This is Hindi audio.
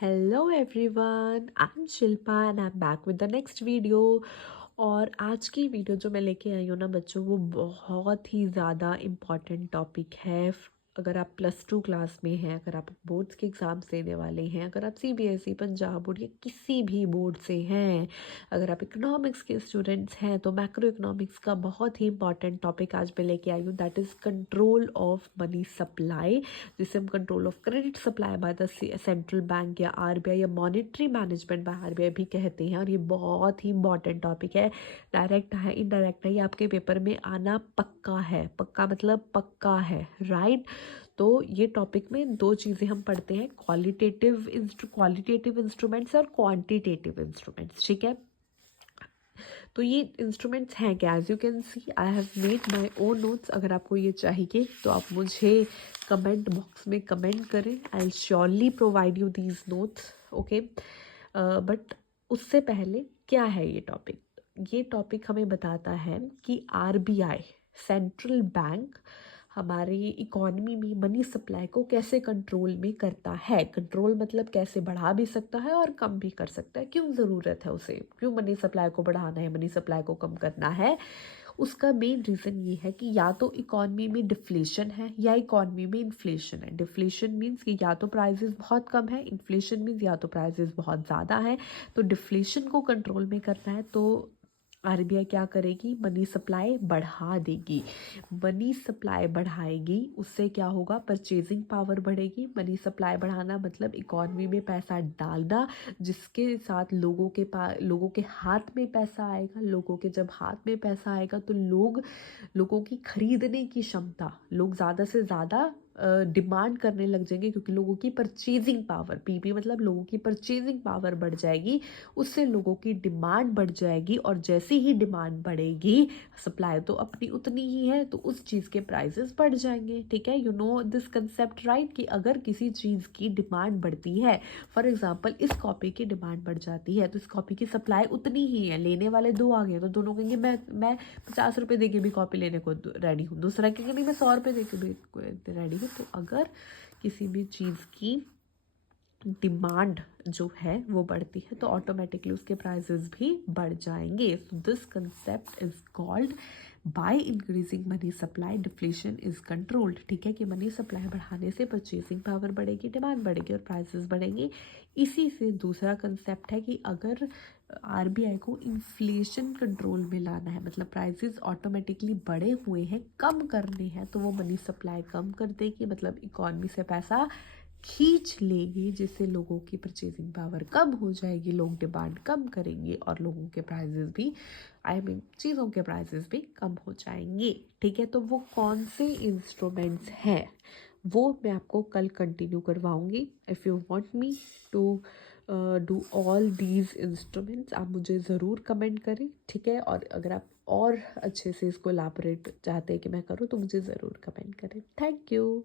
Hello everyone, I'm Shilpa and I'm back with the next video। और आज की वीडियो जो मैं लेके आई हूँ ना बच्चों, वो बहुत ही ज़्यादा इम्पॉर्टेंट टॉपिक है। अगर आप +2 क्लास में हैं, अगर आप बोर्ड्स के एग्ज़ाम्स देने वाले हैं, अगर आप CBSE पंजाब बोर्ड या किसी भी बोर्ड से हैं, अगर आप इकोनॉमिक्स के स्टूडेंट्स हैं, तो मैक्रो इकोनॉमिक्स का बहुत ही इंपॉर्टेंट टॉपिक आज मैं लेके आई हूँ, that is control of money supply, जिसे हम control of credit supply by the central bank या RBI या मॉनेटरी मैनेजमेंट बाय RBI भी कहते हैं। और ये बहुत ही इंपॉर्टेंट टॉपिक है, डायरेक्ट है इनडायरेक्ट है, ये आपके पेपर में आना पक्का है। पक्का मतलब पक्का है, राइट। तो ये टॉपिक में दो चीज़ें हम पढ़ते हैं, क्वालिटेटिव इंस्ट्रूमेंट्स और क्वांटिटेटिव इंस्ट्रूमेंट्स, ठीक है। तो ये इंस्ट्रूमेंट्स हैं क्या, as you can see I have made my own notes. अगर आपको ये चाहिए तो आप मुझे कमेंट बॉक्स में कमेंट करें, I will surely provide you these notes, okay. But उससे पहले क्या है ये टॉपिक? ये टॉपिक हमें बताता है कि RBI सेंट्रल बैंक हमारे इकॉनमी में मनी सप्लाई को कैसे कंट्रोल में करता है। कंट्रोल मतलब कैसे बढ़ा भी सकता है और कम भी कर सकता है, क्यों ज़रूरत है उसे, क्यों मनी सप्लाई को बढ़ाना है, मनी सप्लाई को कम करना है। उसका मेन रीज़न ये है कि या तो इकॉनमी में डिफ्लेशन है या इकॉनमी में इन्फ्लेशन है। डिफ्लेशन मीन्स कि या तो प्राइजेस बहुत कम है, इन्फ्लेशन मीन्स या तो प्राइजेस बहुत ज़्यादा है। तो डिफ्लेशन को कंट्रोल में करना है तो RBI क्या करेगी, मनी सप्लाई बढ़ा देगी। मनी सप्लाई बढ़ाएगी, उससे क्या होगा, परचेजिंग पावर बढ़ेगी। मनी सप्लाई बढ़ाना मतलब इकॉनमी में पैसा डालना, जिसके साथ लोगों के हाथ में पैसा आएगा। लोगों के जब हाथ में पैसा आएगा तो लोगों की खरीदने की क्षमता, लोग ज़्यादा से ज़्यादा डिमांड करने लग जाएंगे, क्योंकि लोगों की परचेजिंग पावर, PP मतलब लोगों की परचेजिंग पावर बढ़ जाएगी। उससे लोगों की डिमांड बढ़ जाएगी, और जैसे ही डिमांड बढ़ेगी, सप्लाई तो अपनी उतनी ही है, तो उस चीज़ के प्राइसेस बढ़ जाएंगे, ठीक है। You know this concept, right, कि अगर किसी चीज़ की डिमांड बढ़ती है, फॉर एग्जांपल इस कॉपी की डिमांड बढ़ जाती है, तो इस कॉपी की सप्लाई उतनी ही है, लेने वाले दो आ गए तो दोनों कहेंगे मैं 50 रुपये दे के भी कॉपी लेने को रेडी हूँ, दूसरा कहेंगे नहीं मैं 100 रुपये दे के भी रेडी हूँ। तो अगर किसी भी चीज़ की डिमांड जो है वो बढ़ती है तो ऑटोमेटिकली उसके प्राइसेस भी बढ़ जाएंगे। So this concept is called by increasing money supply deflation is controlled, ठीक है। कि मनी सप्लाई बढ़ाने से परचेसिंग पावर बढ़ेगी, डिमांड बढ़ेगी और प्राइसेस बढ़ेंगे। इसी से दूसरा कंसेप्ट है कि अगर RBI को इन्फ्लेशन कंट्रोल में लाना है, मतलब प्राइसेस ऑटोमेटिकली बढ़े हुए हैं, कम करने हैं, तो वो मनी सप्लाई कम कर देगी, मतलब इकॉनमी से पैसा खींच लेगी, जिससे लोगों की परचेजिंग पावर कम हो जाएगी, लोग डिमांड कम करेंगे और लोगों के प्राइसेस भी, चीज़ों के प्राइसेस भी कम हो जाएंगे, ठीक है। तो वो कौन से इंस्ट्रूमेंट्स हैं वो मैं आपको कल कंटिन्यू करवाऊंगी। If you want me to do all these instruments, आप मुझे ज़रूर कमेंट करें, ठीक है। और अगर आप और अच्छे से इसको एलाबोरेट चाहते हैं कि मैं करूँ तो मुझे ज़रूर कमेंट करें। Thank you.